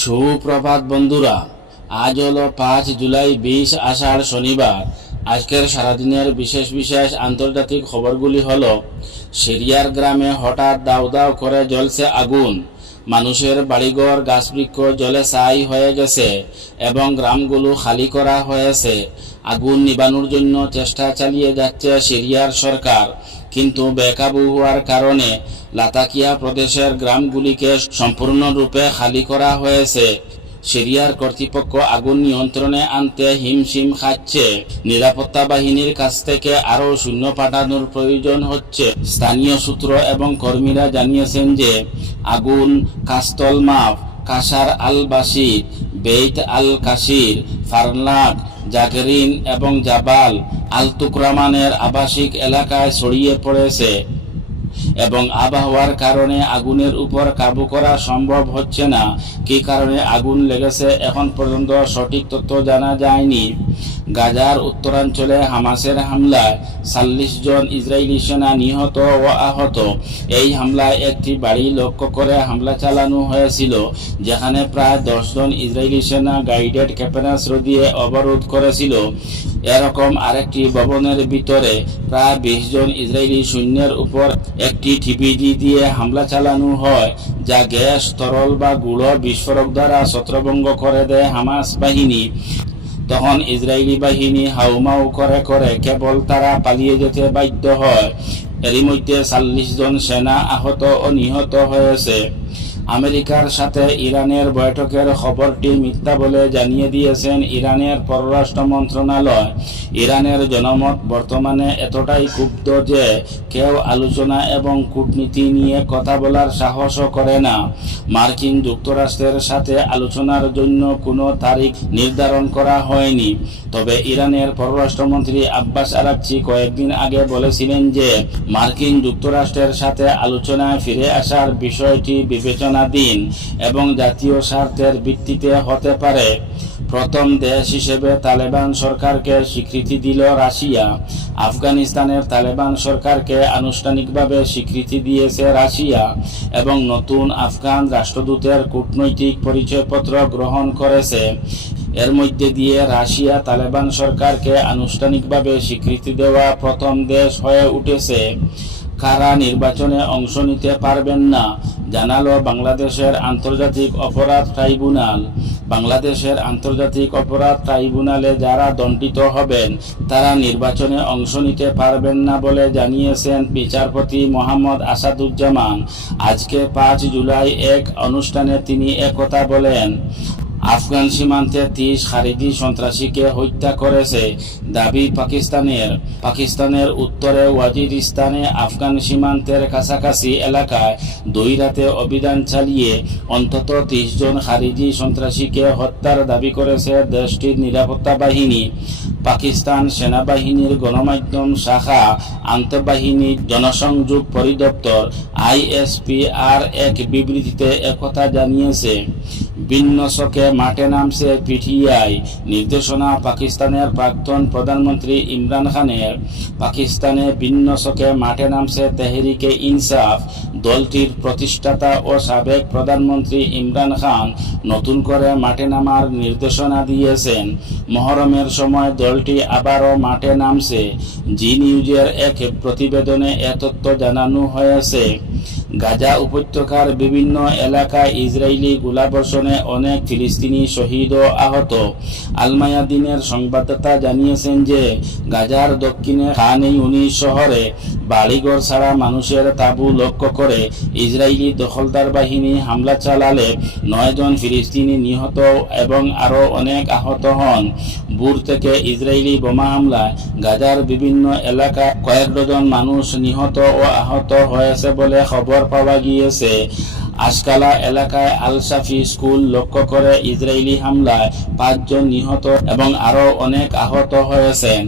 সুপ্রভাত বন্ধুরা, আজ হলো পাঁচ জুলাই বিশ আষাঢ় শনিবার। আজকের সারাদিনের বিশেষ বিশেষ আন্তর্জাতিক খবরগুলি হল, সিরিয়ার গ্রামে হঠাৎ দাউ দাউ করে জ্বলছে আগুন। মানুষের বাড়িঘর, গাছবৃক্ষ জলে ছাই হয়ে গেছে এবং গ্রামগুলো খালি করা হয়েছে। আগুন নিবানোর জন্য চেষ্টা চালিয়ে যাচ্ছে সিরিয়ার সরকার। কিন্তু বেকাবু হওয়ার কারণে লাতাকিয়া প্রদেশের গ্রামগুলিকে সম্পূর্ণরূপে খালি করা হয়েছে সিরিয়ার কর্তৃপক্ষ আগুন নিয়ন্ত্রণে আনতে হিমশিম খাচ্ছে নিরাপত্তা বাহিনীর কাছ থেকে আরও শূন্য পাঠানোর প্রয়োজন হচ্ছে। স্থানীয় সূত্র এবং কর্মীরা জানিয়েছেন যে আগুন কাস্তল মাফ কাসার আল বাসির বেইত আল কাশির ফারলাক জাগরিন এবং জাবাল আল তুকরামানের আবাসিক এলাকায় ছড়িয়ে পড়েছে এবং আবহাওয়ার কারণে আগুনের উপর কাবু করা সম্ভব হচ্ছে না। কি কারণে আগুন লেগেছে এখন পর্যন্ত সঠিক তথ্য জানা যায়নি। গাজার উত্তরাঞ্চলে হামাসের হামলায় চাল্লিশ জন ইসরায়েলি সেনা নিহত ও আহত। এই হামলায় একটি বাড়ি লক্ষ্য করে হামলা চালানো হয়েছিল, যেখানে প্রায় দশজন ইসরায়েলি সেনা গাইডেড ক্ষেপণাস্ত্র দিয়ে অবরোধ করেছিল। এরকম আরেকটি ভবনের ভিতরে প্রায় বিশ জন ইসরায়েলি সৈন্যের উপর একটি টিপিডি দিয়ে হামলা চালানো হয়, যা গ্যাস, তরল বা গুঁড়ো বিস্ফোরক দ্বারা ছত্রভঙ্গ করে দেয় হামাস বাহিনী। তখন ইসরায়েলি বাহিনী হাউমাউ করে করে কেবল তারা পালিয়ে যেতে বাধ্য হয়। এরই মধ্যে চাল্লিশ জন সেনা আহত ও নিহত হয়েছে। আমেরিকার সাথে ইরানের বৈঠকের খবরটি মিথ্যা বলে জানিয়ে দিয়েছেন ইরানের পররাষ্ট্র মন্ত্রণালয়। ইরানের জনমত বর্তমানে এতটাই ক্ষুব্ধ যে কেউ আলোচনা এবং কূটনীতি নিয়ে কথা বলার সাহসও করে না। মার্কিন যুক্তরাষ্ট্রের সাথে আলোচনার জন্য কোনো তারিখ নির্ধারণ করা হয়নি। তবে ইরানের পররাষ্ট্রমন্ত্রী আব্বাস আরাকচি কয়েকদিন আগে বলেছিলেন যে মার্কিন যুক্তরাষ্ট্রের সাথে আলোচনায় ফিরে আসার বিষয়টি বিবেচনাধীন এবং জাতীয় স্বার্থের ভিত্তিতে হতে পারে। প্রথম দেশ হিসেবে তালেবান সরকারকে স্বীকৃতি দিল রাশিয়া। আফগানিস্তানের তালেবান সরকারকে আনুষ্ঠানিকভাবে স্বীকৃতি দিয়েছে রাশিয়া এবং নতুন আফগান রাষ্ট্রদূতের কূটনৈতিক পরিচয়পত্র গ্রহণ করেছে। এর মধ্যে দিয়ে রাশিয়া তালেবান সরকারকে আনুষ্ঠানিকভাবে স্বীকৃতি দেওয়া প্রথম দেশ হয়ে উঠেছে। কারা নির্বাচনে অংশ নিতে পারবেন না, জানালো বাংলাদেশের আন্তর্জাতিক অপরাধ ট্রাইব্যুনাল। বাংলাদেশের আন্তর্জাতিক অপরাধ ট্রাইব্যুনালে যারা দণ্ডিত হবেন, তারা নির্বাচনে অংশ নিতে পারবেন না বলে জানিয়েছেন বিচারপতি মোহাম্মদ আসাদুজ্জামান। আজকে পাঁচ জুলাই এক অনুষ্ঠানে তিনি একথা বলেন। আফগান সীমান্তে তিরিশ খারিজি সন্ত্রাসীকে হত্যা করেছে দাবি পাকিস্তানের। পাকিস্তানের উত্তরে ওয়াজিরিস্তানে আফগান সীমান্তের কাছাকাছি এলাকায় দুই রাতে অভিযান চালিয়ে অন্তত তিরিশ জন খারিজি সন্ত্রাসীকে হত্যার দাবি করেছে দেশটির নিরাপত্তা বাহিনী। পাকিস্তান সেনাবাহিনীর গণমাধ্যম শাখা আন্তঃবাহিনী জনসংযোগ পরিদপ্তর আইএসপিআর এক বিবৃতিতে একথা জানিয়েছে। বিন্যসকে মাঠে নামছে পিটিআই। নির্দেশনা পাকিস্তানের প্রাক্তন প্রধানমন্ত্রী ইমরান খানের। পাকিস্তানে বিন্যসকে মাঠে নামছে তেহরিকে ইনসাফ। দলটির প্রতিষ্ঠাতা ও সাবেক প্রধানমন্ত্রী ইমরান খান নতুন করে মাঠে নামার নির্দেশনা দিয়েছেন। মহরমের সময় দলটি আবারও মাঠে নামছে। জি নিউজের এক প্রতিবেদনে এ তথ্য জানানো হয়েছে। গাজা উপত্যকার বিভিন্ন এলাকায় ইসরায়েলি গোলাবর্ষণে অনেক ফিলিস্তিনি শহীদ আহত। আলমায়াদিনের সংবাদদাতা জানিয়েছেন যে, গাজার দক্ষিণে খান উনি শহরে বাড়িঘর ছাড়া মানুষের তাঁবু লক্ষ্য করে ইসরায়েলি দখলদার বাহিনী হামলা চালালে নয়জন ফিলিস্তিনি নিহত এবং আরও অনেক আহত হন। বুর থেকে ইসরায়েলি বোমা হামলায় গাজার বিভিন্ন এলাকা কয়েক ডজন মানুষ নিহত ও আহত হয়েছে বলে খবর পাওয়া গিয়েছে। আশকালা এলাকায় আল সাফি স্কুল লক্ষ্য করে ইসরায়েলি হামলায় পাঁচজন নিহত এবং আরও অনেক আহত হয়েছেন।